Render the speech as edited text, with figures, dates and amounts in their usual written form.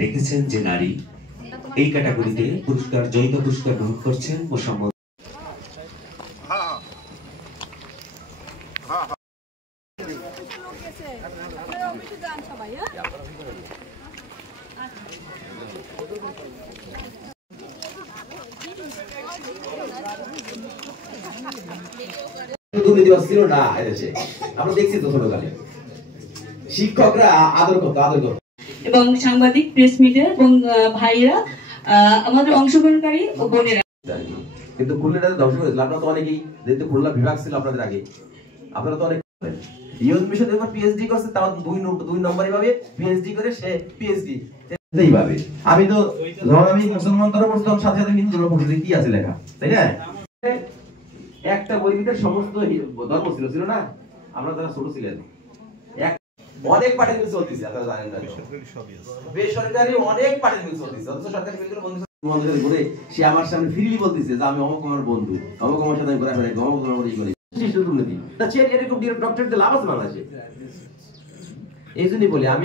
রেখেছেন যে নারী এই ক্যাটাগরিতে পুরস্কার জয়িতা পুরস্কার গ্রহণ করছেন মোসাম্মদ দুর্নীতিবাজ ছিল না এদেশে, আমরা দেখছি তো ছোটকালে শিক্ষকরা আদর করতো এবং সাংবাদিক প্রেস মিডিয়া এবং ভাইরা আমাদের অংশগ্রহণকারী ও বোনেরা। কিন্তু খুলনাটা ধ্বংস করেছিল। আপনারা তো অনেকেই যেহেতু খুলনা বিভাগ ছিল আপনাদের আগে, আপনারা তো অনেক ইউথ মিশন এবার পিএইচডি করছে, তাও দুই নম্বরই ভাবে পিএইচডি করে সে পিএইচডি এইভাবে। আমি তো যখন আমি মুসলমান ধর্ম পড়তাম সাথে সাথে হিন্দু ধর্ম পড়তে কি আছে লেখা, তাই না? একটা বই ভিতরে সমস্ত ধর্ম ছিল না? আমরা যারা ছোট ছিলেন অনেক পার্টি মিল চলতেছে, আপনারা জানেন না? বেসরকারি অনেক পার্টি মিল চলতেছে, অথচ সরকারি মিলগুলো বন্ধ করে সে আমার সামনে ফ্রিলি বলতেছে যে আমি অমুক আমার বন্ধু, অমুক আমার সাথে ঘোরা ফেরা, অমুক আমার এই করে দুর্নীতি। তা সে এরকম ডক্টরেট লাভ আছে বাংলাদেশে। এই জন্যই বলি আমি